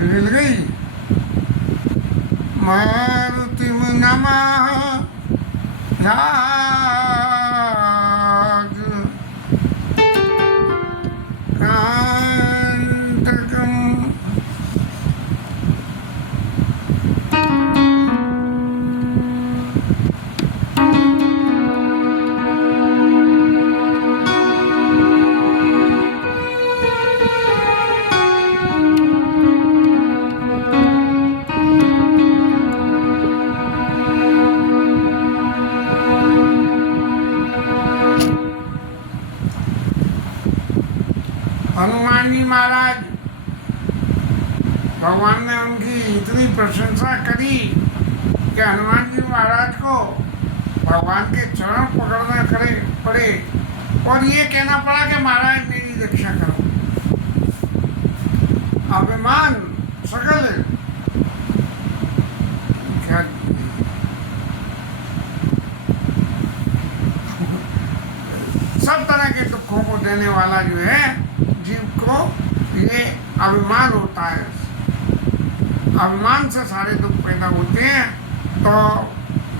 मिल गई। मारुतिम नमः राज कांतकम। हनुमान जी महाराज, भगवान ने उनकी इतनी प्रशंसा करी कि हनुमान जी महाराज को भगवान के चरण पकड़ना पड़े और ये कहना पड़ा कि महाराज मेरी रक्षा करो। अभिमान सकल क्या सब तरह के दुखों को देने वाला जो है जीव को, ये अभिमान होता है। अभिमान से सारे दुख पैदा होते हैं। तो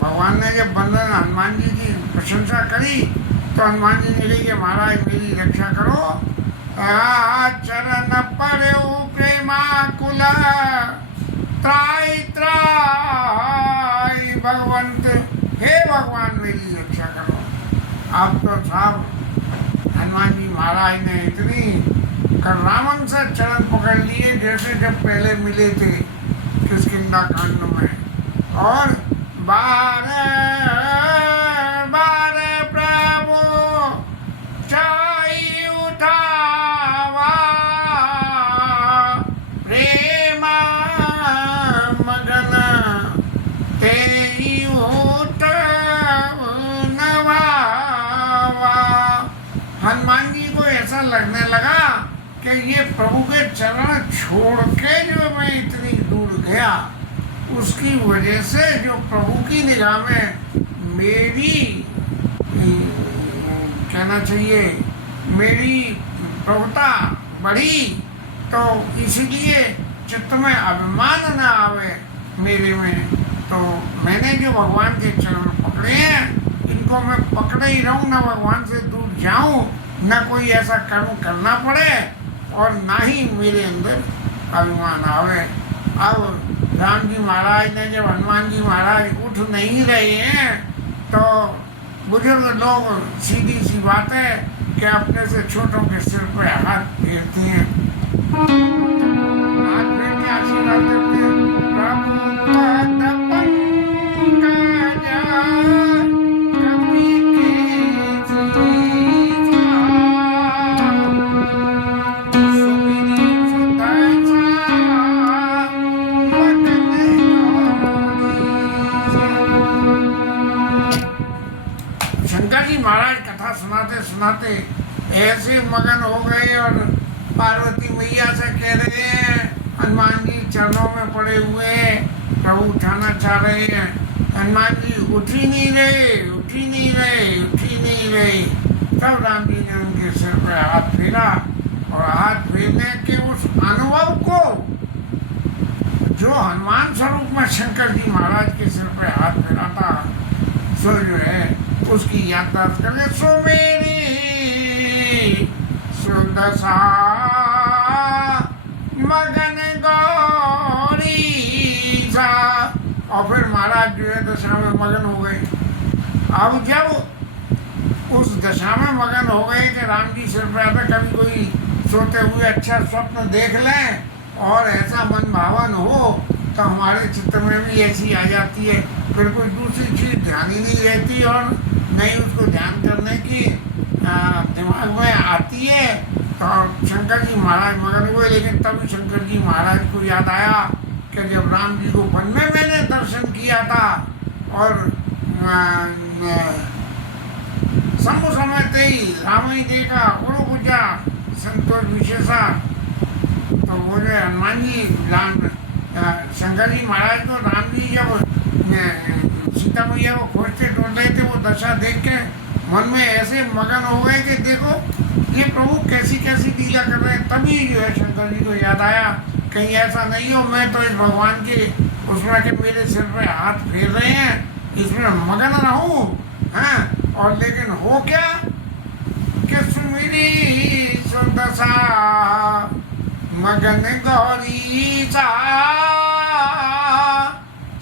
भगवान ने जब बंदन हनुमान जी की प्रशंसा करी तो हनुमान जी ने कही कि महाराज मेरी रक्षा करो। चरण पड़ो प्रेमाकुल त्राय त्राय भगवंत, हे भगवान मेरी रक्षा करो। आप तो साहब हनुमान जी महाराज ने इतनी रावण से चरण पकड़ लिए जैसे जब पहले मिले थे किष्किंधा कांड में। और बार बार प्रभु चाई उठावा प्रेम मगन ते हनुमान जी को ऐसा लगने लगा कि ये प्रभु के चरण छोड़ के जो मैं इतनी दूर गया, उसकी वजह से जो प्रभु की निगाह में मेरी कहना चाहिए मेरी प्रभुता बढ़ी, तो इसलिए चित्त में अभिमान न आवे मेरे में। तो मैंने जो भगवान के चरण पकड़े हैं, इनको मैं पकड़े ही रहूं, ना भगवान से दूर जाऊं, न कोई ऐसा कर्म करना पड़े और ना ही मेरे अंदर अभिमान आवे। अब राम जी महाराज ने जब हनुमान जी महाराज उठ नहीं रहे हैं तो बुजुर्ग लोग सीधी सी बात है कि अपने से छोटों के सिर पर हाथ फेरते हैं, हाथ फेर के आशीर्वाद देते हैं। प्रभु पद महाराज कथा सुनाते सुनाते ऐसे मगन हो गए और पार्वती मैया से कह रहे हैं हनुमान जी चरणों में पड़े हुए प्रभु उठाना चाह रहे हैं। हनुमान जी उठ ही नहीं रहे। तब राम जी ने उनके सिर पर हाथ फेरा और हाथ फेरने के उस अनुभव को जो हनुमान स्वरूप में शंकर जी महाराज के सिर पर हाथ फेरा था, सो जो है उसकी याददाश्त करके सो मेरी सुदशा मगन गौरी सा। और फिर महाराज जो है दशा में मगन हो गए। अब जब उस दशा में मगन हो गए कि राम जी सिर पर आता, कभी कोई सोते हुए अच्छा स्वप्न देख लें और ऐसा मन भावन हो तो हमारे चित्त में भी ऐसी आ जाती है। फिर कोई दूसरी चीज़ ध्यान ही नहीं रहती और नहीं उसको ध्यान करने की दिमाग में आती है। तो शंकर जी महाराज मगन हुए, लेकिन तभी शंकर जी महाराज को याद आया कि जब राम जी को वन में मैंने दर्शन किया था और शंभु समय ही राम ही देखा गुरु पूजा संतोष विशेषा। तो वो जो हनुमान जी शंकर जी महाराज को राम जी जब सीता मैया को खोजते ढूंढ रहे थे, वो दशा देख के मन में ऐसे मगन हो गए कि देखो ये प्रभु कैसी कैसी लीला कर रहे हैं। तभी जो है शंकर जी को याद आया कहीं ऐसा नहीं हो मैं तो इस भगवान के उसमें के मेरे सिर पे हाथ फेर रहे हैं इसमें मगन रहूं, हैं? और लेकिन हो क्या कि सुमिरी सुदशा मगन गौरी सा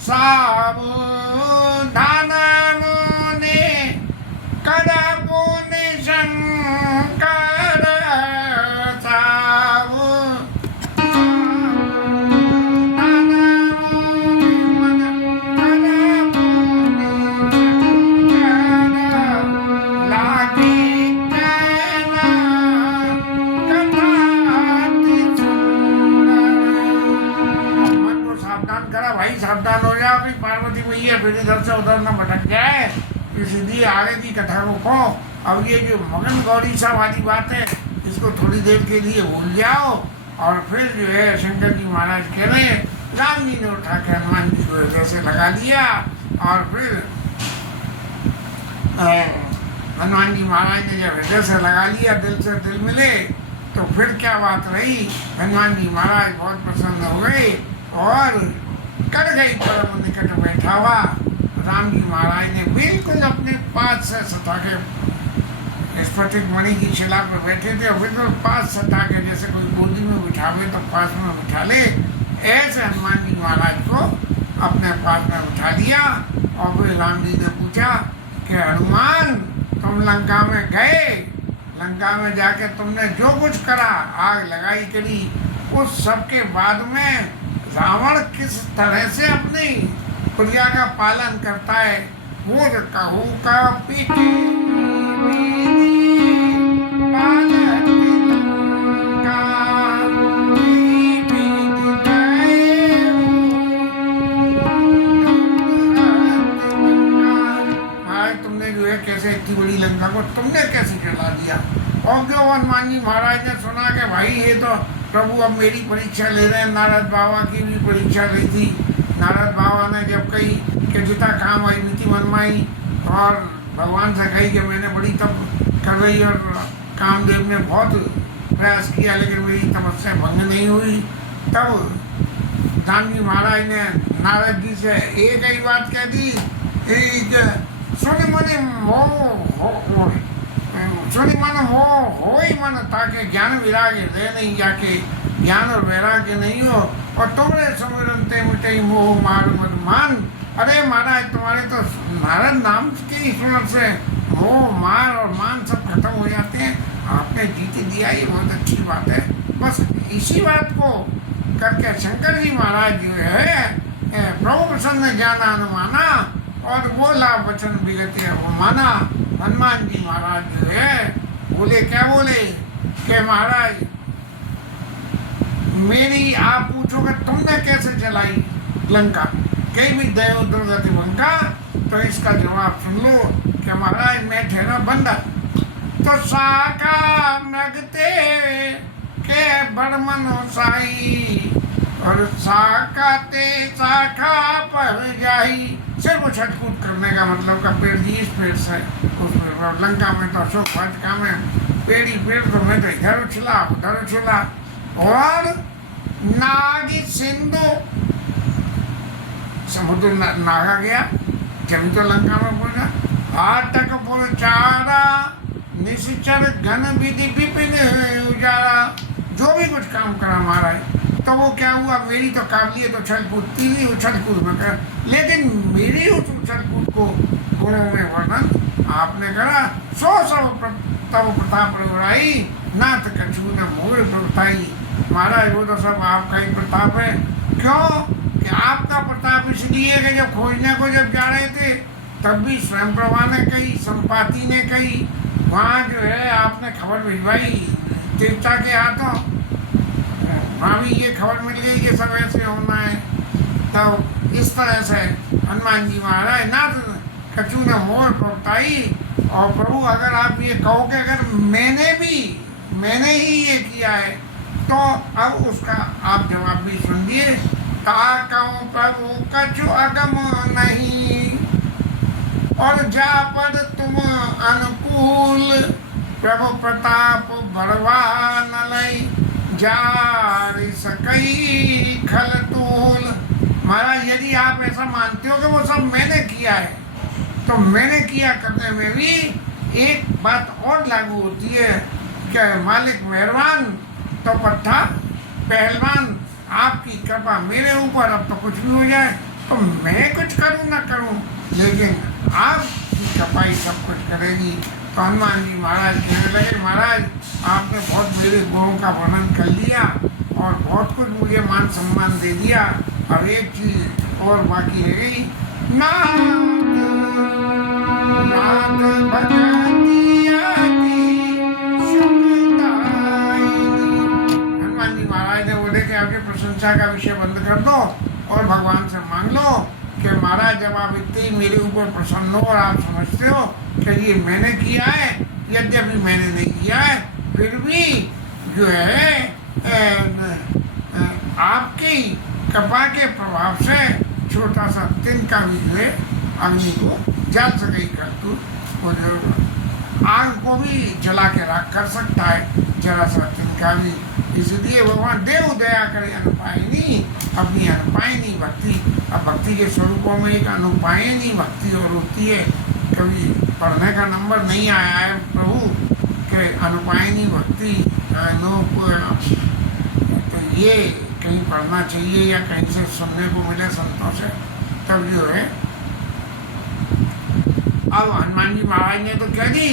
सावधान मुने कर पुनि शंकर सावधान हो जाओ कि पार्वती मैया फिर इधर से उधर न भटक जाए, इसलिए आगे की कथा रोको। अब ये जो मगन गौरी सा वाली बात है इसको थोड़ी देर के लिए भूल जाओ। और फिर जो है शंकर जी महाराज कह रहे हैं राम जी ने उठा के हनुमान जी को हृदय से लगा दिया। और फिर हनुमान जी महाराज ने जब हृदय से लगा लिया, दिल से दिल मिले, तो फिर क्या बात रही, हनुमान जी महाराज बहुत प्रसन्न हो गए और कर गई परम निकट बैठा हुआ। राम जी महाराज ने बिल्कुल अपने पास से सटा के स्फटिक मणि की शिला पर बैठे थे और बिल्कुल पास सटा के जैसे कोई गोदी में बिठावे तो पास में बिठा ले, ऐसे हनुमान जी महाराज को अपने पास में बिठा दिया। और फिर राम जी ने पूछा कि हनुमान तुम लंका में गए, लंका में जाके तुमने जो कुछ करा, आग लगाई करी, उस सब के बाद में रावण किस तरह से अपनी प्रजा का पालन करता है, वो कहू का पीठी तुमने जो है कैसे इतनी बड़ी लंका को तुमने कैसे जला दिया। और जो हनुमान जी महाराज ने सुना कि भाई ये तो प्रभु अब मेरी परीक्षा ले रहे हैं, नारद बाबा की भी परीक्षा ली थी। नारद बाबा ने जब कही कि जितना काम आई नीति मनमाई और भगवान से कही कि मैंने बड़ी तप कर रही और कामदेव ने बहुत प्रयास किया लेकिन मेरी तपस्या भंग नहीं हुई, तब राम जी महाराज ने नारद जी से एक ही बात कह दी, सुन मन हो ही मन ताकि ज्ञान विराग हृदय नहीं जाके ज्ञान और वैराग्य नहीं हो, और तुमरे सुमिरन ते मिटे मोह मार मद मान। अरे महाराज तुम्हारे तो नारद नाम की सुनत से मोह मार और मान सब खत्म हो जाते हैं, आपने जीत दिया, ये बहुत अच्छी बात है। बस इसी बात को करके शंकर जी महाराज जो है प्रभु प्रसन्न जाना अनुमाना और बोला वचन विगत वो माना। हनुमान जी महाराज जो है बोले, क्या बोले कि महाराज मेरी आप पूछोगे तुमने कैसे जलाई लंका, कहीं भी देव दुर्गति लंका, तो इसका जवाब सुन लो कि महाराज मैं ठहरा बंदा, तो साका नगते के बड़मन साई और साका ते शाखा पर जाई। सिर्फ छटकूट करने का मतलब का पेड़ जी इस पेड़ से उस पेड़ पर, लंका में तो अशोक वाटिका में पेड़ ही पेड़, तो मैं तो इधर उछला उधर उछला। और नागी सिंधु समुद्र नागा गया, जब तो लंका में पहुंचा। आटक पुर चारा निश्चर घन विधि विपिन उजारा, जो भी कुछ काम करा महाराज, तो वो क्या हुआ, मेरी तो काबिलियत उछल कूद तीली उछल कूद में कर, लेकिन मेरी उस उछल कूद को गुणों में वर्णन आपने करा। सो सब तब प्रताप रघुराई नाथ कछु न मोर प्रताई। महाराज वो तो सब आपका ही प्रताप है। क्यों कि आपका प्रताप इसलिए कि जब खोजने को जब जा रहे थे तब भी स्वयं प्रभा ने कही, संपाति ने कही, वहाँ जो है आपने खबर भिजवाई देवता के हाथों, वहाँ भी ये खबर मिल गई कि सब ऐसे होना है। तब इस तरह से हनुमान जी महाराज नाथ कछु ने मोर प्रताई। और प्रभु अगर आप ये कहो कि अगर मैंने ही ये किया है तो अब उसका आप जवाब भी सुन दिए। ताकऊं प्रभु कछु अगम नहीं और जा पर तुम अनुकूल, प्रभु प्रताप बड़वा न लई जार सकई खलतूल। महाराज यदि आप ऐसा मानते हो कि वो सब मैंने किया है, तो मैंने किया करने में भी एक बात और लागू होती है कि मालिक मेहरबान तो पट्टा पहलवान, आपकी कृपा मेरे ऊपर, अब तो कुछ भी हो जाए तो मैं कुछ करूं ना करूं, लेकिन आपकी कृपा ही सब कुछ करेगी। तो हनुमान जी महाराज कहने लगे, महाराज आपने बहुत मेरे गुणों का वर्णन कर लिया और बहुत कुछ मुझे मान सम्मान दे दिया, और एक चीज और बाकी रह गई, हनुमान जी महाराज ने बोले कि आपकी प्रशंसा का विषय बंद कर दो और भगवान से मांग लो कि महाराज जब आप इतने ही मेरे ऊपर प्रसन्न हो और आप समझते हो कि ये मैंने किया है, यद्यपि मैंने नहीं किया है, फिर भी जो है आपकी कृपा के प्रभाव से छोटा सा तिनका भी जो है अग्नि को जल सके कर तू, आग को भी जला के राख कर सकता है, जरा सा तिनका भी। इसलिए भगवान देव दया करे अनुपायनी, अपनी अनुपायनी भक्ति। अब भक्ति के स्वरूपों में एक अनुपायनी भक्ति और होती है, कभी पढ़ने का नंबर नहीं आया है प्रभु के अनुपायनी भक्ति तो ये कहीं पढ़ना चाहिए या कहीं से सुनने को मिले संतों से, तब जो है। अब हनुमान जी महाराज ने तो कह दी,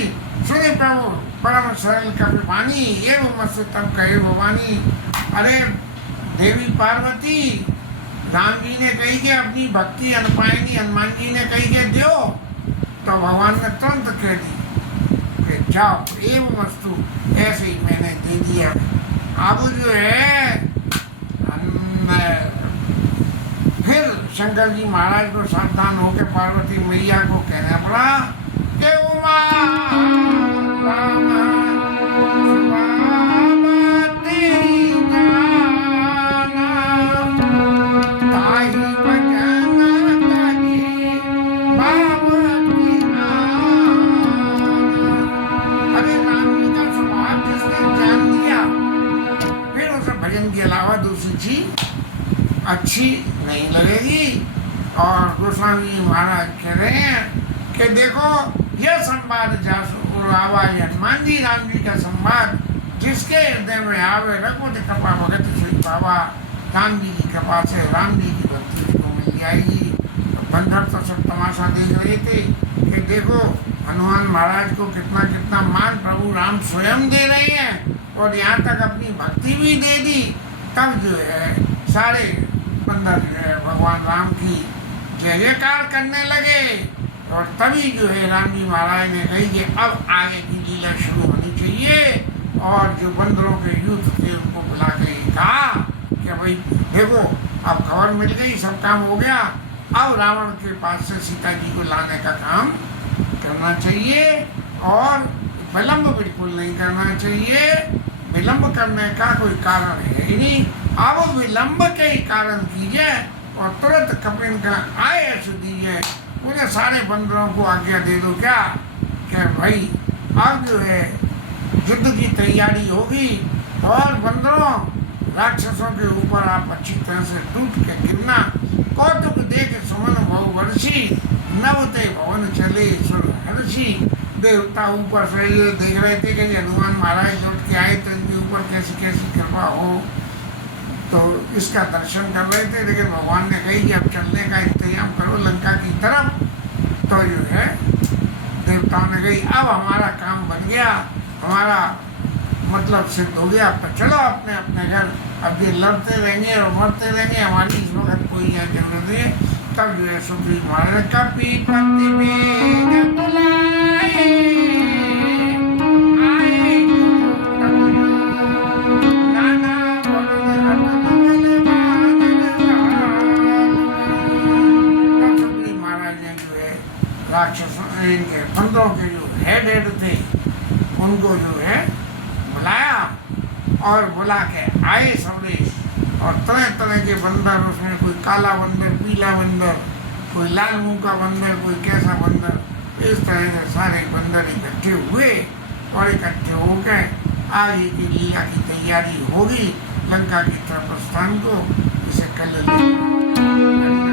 सुने प्रभु परम सरल कपिपानी, ये मुझसे तब कहे भवानी। अरे देवी पार्वती, राम जी ने कही कि अपनी भक्ति अनुपायनी हनुमान जी ने कही के दो, तो भगवान ने तुरंत कह दी कि जाओ एवं वस्तु, ऐसे ही मैंने दे दिया। अब जो है फिर शंकर जी महाराज को सावधान होकर पार्वती मैया को कहना पड़ा कि उमा राम अच्छी नहीं लगेगी। और गोस्वामी जी महाराज कह रहे हैं कि देखो यह संवाद जासु आवाज हनुमान जी राम जी का संवाद, जिसके हृदय में आवे रघुपति कृपा भगत सुई पावा, राम जी की कृपा से राम जी की भक्ति को मिल जाएगी। बंधर तो सब तमाशा देख रहे थे कि देखो हनुमान महाराज को कितना कितना मान प्रभु राम स्वयं दे रहे हैं, और यहाँ तक अपनी भक्ति भी दे दी। तब जो है सारे बंदर जो है भगवान राम की जय जयकार करने लगे, और तभी जो है राम जी महाराज ने कही कि अब आगे की लीला शुरू होनी चाहिए। और जो बंदरों के युद्ध थे उनको बुला के कहा कि भाई देखो अब खबर मिल गई, सब काम हो गया, अब रावण के पास से सीता जी को लाने का काम करना चाहिए, और विलम्ब बिल्कुल नहीं करना चाहिए। विलम्ब करने का कोई कारण है ही नहीं, अब विलम्ब के ही कारण कीजिए और तुरंत कपिन का आयस दीजिए। मुझे सारे बंदरों को आज्ञा दे दो क्या भाई अब जो है युद्ध की तैयारी होगी, और बंदरों राक्षसों के ऊपर आप अच्छी तरह से टूट के गिरना, कौतुक देख सुमन बहु वर्षी, नवते भवन चले सुर हर्षी। देवता ऊपर से ये देख रहे थे कि हनुमान महाराज लौट के आए तो इनके ऊपर कैसी कैसी कृपा हो, तो इसका दर्शन कर रहे थे। लेकिन भगवान ने कही कि अब चलने का इंतजाम करो लंका की तरफ। तो जो है देवताओं ने कही अब हमारा काम बन गया, हमारा मतलब सिद्ध हो गया, तो चलो अपने अपने घर। अब ये लड़ते रहेंगे और मरते रहेंगे, हमारी इस वक्त कोई यहाँ जरूरत नहीं है। तब जो है सुग्रीव महाराज का पीपति में बुलाए आए नाना सुग्रीव महाराज ने जो है राक्षसों इनके बंदरों के जो हेड थे उनको जो है बुलाया, और बुला के आए सबने, और तरह तरह के बंदर, उसमें कोई काला बंदर, पीला बंदर, कोई लाल मुंह का बंदर, कोई कैसा बंदर, इस तरह से सारे बंदर इकट्ठे हुए और इकट्ठे होकर आगे की लीला की तैयारी तैयारी होगी लंका की तरफ प्रस्थान को, इसे कल ले